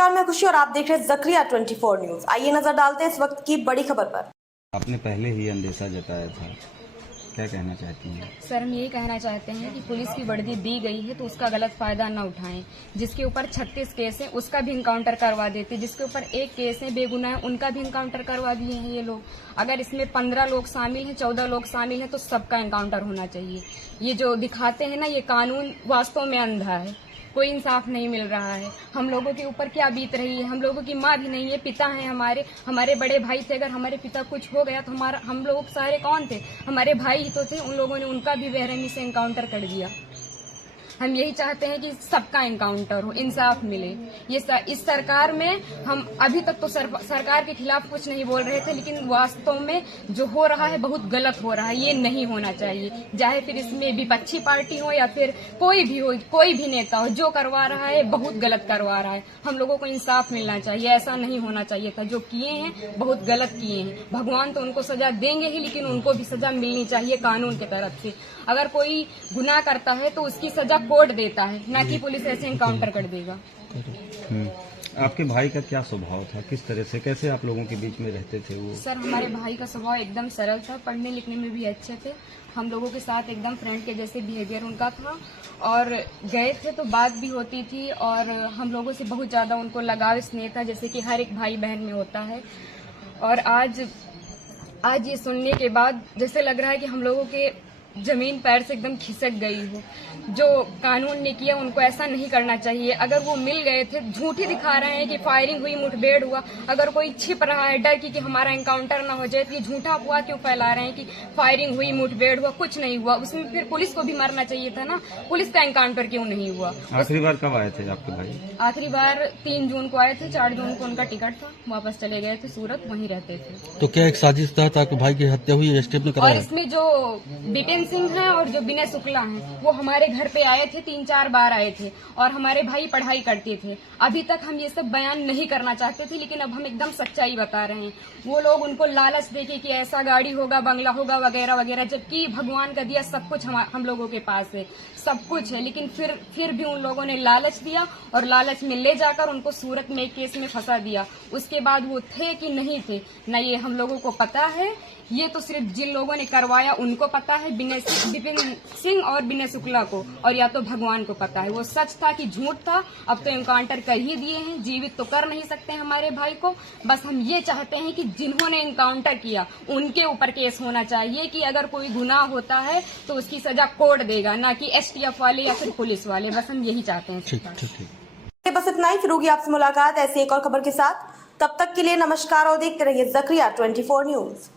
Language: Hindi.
नमस्कार, मैं खुशी और आप देख रहे हैं ज़करिया 24 न्यूज। आइए नजर डालते हैं इस वक्त की बड़ी खबर पर। आपने पहले ही अंदेशा जताया था, क्या कहना चाहती हैं? सर, हम यही कहना चाहते हैं कि पुलिस की वर्दी दी गई है तो उसका गलत फायदा न उठाएं। जिसके ऊपर 36 केस है उसका भी इनकाउंटर करवा देते, जिसके ऊपर एक केस है बेगुनाह है उनका भी इनकाउंटर करवा दिए हैं ये लोग। अगर इसमें 15 लोग शामिल हैं, 14 लोग शामिल हैं तो सबका इनकाउंटर होना चाहिए। ये जो दिखाते हैं ना, ये कानून वास्तव में अंधा है, कोई इंसाफ नहीं मिल रहा है। हम लोगों के ऊपर क्या बीत रही है, हम लोगों की माँ भी नहीं है, पिता हैं हमारे बड़े भाई थे। अगर हमारे पिता कुछ हो गया तो हम लोग सारे कौन थे? हमारे भाई ही तो थे। उन लोगों ने उनका भी बेरहमी से इनकाउंटर कर दिया। हम यही चाहते हैं कि सबका इनकाउंटर हो, इंसाफ मिले। इस सरकार में हम अभी तक तो सरकार के खिलाफ कुछ नहीं बोल रहे थे, लेकिन वास्तव में जो हो रहा है बहुत गलत हो रहा है। ये नहीं होना चाहिए, चाहे फिर इसमें विपक्षी पार्टी हो या फिर कोई भी हो, कोई भी नेता हो, जो करवा रहा है बहुत गलत करवा रहा है। हम लोगों को इंसाफ मिलना चाहिए, ऐसा नहीं होना चाहिए था। जो किए हैं बहुत गलत किए हैं। भगवान तो उनको सजा देंगे ही, लेकिन उनको भी सजा मिलनी चाहिए कानून की तरफ से। अगर कोई गुनाह करता है तो उसकी सजा कोर्ट देता है, ना कि पुलिस ऐसे इनकाउंटर कर देगा। आपके भाई का क्या स्वभाव था, किस तरह से, कैसे आप लोगों के बीच में रहते थे वो? सर, हमारे भाई का स्वभाव एकदम सरल था, पढ़ने लिखने में भी अच्छे थे। हम लोगों के साथ एकदम फ्रेंड के जैसे बिहेवियर उनका था, और गए थे तो बात भी होती थी, और हम लोगों से बहुत ज्यादा उनको लगाव स्नेह था, जैसे कि हर एक भाई बहन में होता है। और आज ये सुनने के बाद जैसे लग रहा है कि हम लोगों के जमीन पैर से एकदम खिसक गई हो। जो कानून ने किया उनको ऐसा नहीं करना चाहिए। अगर वो मिल गए थे, झूठी दिखा रहे हैं कि फायरिंग हुई, मुठभेड़ हुआ। अगर कोई छिप रहा है डर की कि हमारा एनकाउंटर ना हो जाए, तो ये झूठा अफवाह क्यों फैला रहे हैं कि फायरिंग हुई, मुठभेड़ हुआ? कुछ नहीं हुआ। उसमें फिर पुलिस को भी मरना चाहिए था ना, पुलिस का एनकाउंटर क्यों नहीं हुआ? आखिरी बार कब आए थे आपके भाई? आखिरी बार 3 जून को आए थे, 4 जून को उनका टिकट था, वापस चले गए थे सूरत, वहीं रहते थे। तो क्या एक साजिश तहत आपके भाई की हत्या हुई, एसटीएफ ने और कराया? इसमें जो बिपिन सिंह है और जो विनय शुक्ला हैं, वो हमारे घर पे आए थे, 3-4 बार आए थे, और हमारे भाई पढ़ाई करते थे। अभी तक हम ये सब बयान नहीं करना चाहते थे, लेकिन अब हम एकदम सच्चाई बता रहे हैं। वो लोग उनको लालच देके कि ऐसा गाड़ी होगा, बंगला होगा, वगैरह वगैरह, जबकि भगवान का दिया सब कुछ हम लोगों के पास है, सब कुछ है। लेकिन फिर भी उन लोगों ने लालच दिया, और लालच में ले जाकर उनको सूरत में एक केस में फंसा दिया। उसके बाद वो थे कि नहीं थे न, ये हम लोगों को पता है। ये तो सिर्फ जिन लोगों ने करवाया उनको पता है, विपिन सिंह और विनय शुक्ला को, और या तो भगवान को पता है वो सच था कि झूठ था। अब तो एनकाउंटर कर ही दिए हैं, जीवित तो कर नहीं सकते हमारे भाई को। बस हम ये चाहते हैं कि जिन्होंने एनकाउंटर किया उनके ऊपर केस होना चाहिए, कि अगर कोई गुनाह होता है तो उसकी सजा कोर्ट देगा, ना कि एसटीएफ वाले या फिर पुलिस वाले। बस हम यही चाहते हैं। ठीक। बस इतना ही, फिर होगी आपसे मुलाकात ऐसी एक और खबर के साथ। तब तक के लिए नमस्कार और देखते रहिए ज़करिया 24 न्यूज।